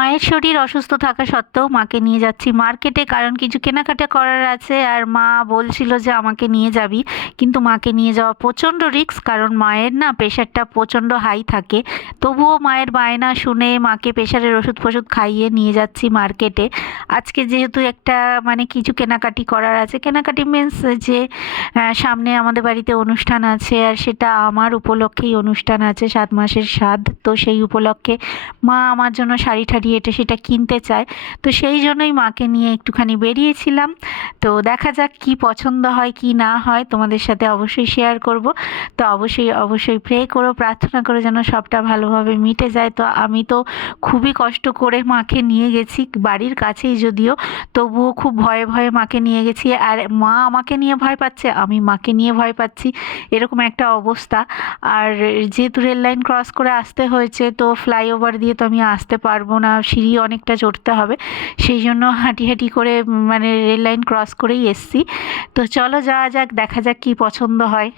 মায়ের শরীর অসুস্থ থাকা সত্ত্বেও মাকে নিয়ে যাচ্ছি মার্কেটে, কারণ কিছু কেনাকাটা করার আছে। আর মা বলছিল যে আমাকে নিয়ে যাবি, কিন্তু মাকে নিয়ে যাওয়া প্রচণ্ড রিস্ক, কারণ মায়ের না প্রেশারটা প্রচণ্ড হাই থাকে। তবুও মায়ের বায়না শুনে মাকে প্রেশারের ওষুধ ফষুধ খাইয়ে নিয়ে যাচ্ছি মার্কেটে। আজকে যেহেতু একটা মানে কিছু কেনাকাটি করার আছে, কেনাকাটি মিন্স যে সামনে আমাদের বাড়িতে অনুষ্ঠান আছে, আর সেটা আমার উপলক্ষেই অনুষ্ঠান আছে, 7 মাসের সাধ। তো সেই উপলক্ষে মা আমার জন্য শাড়ি ঠাড়ি এটা সেটা কিনতে চায়। তো সেই জন্যই মাকে নিয়ে একটুখানি বেরিয়েছিলাম। তো দেখা যাক কি পছন্দ হয় কি না হয়, তোমাদের সাথে অবশ্যই শেয়ার করব। তো অবশ্যই প্রে করো, প্রার্থনা করো যেন সবটা ভালোভাবে মিটে যায়। তো আমি তো খুবই কষ্ট করে মাকে নিয়ে গেছি, বাড়ির কাছেই যদিও, তবুও খুব ভয়ে ভয়ে মাকে নিয়ে গেছি। আর মা আমাকে নিয়ে ভয় পাচ্ছে, আমি মাকে নিয়ে ভয় পাচ্ছি, এরকম একটা অবস্থা। আর যেহেতু রেল লাইন ক্রস করে আসতে হয়েছে, তো ফ্লাইওভার দিয়ে তো আমি আসতে পারবো না, সিঁড়ি অনেকটা চড়তে হবে। সেই জন্য হাঁটি হাঁটি করে মানে রেল লাইন ক্রস করেই এসছি। তো চলো যাওয়া যাক, দেখা যাক কি পছন্দ হয়।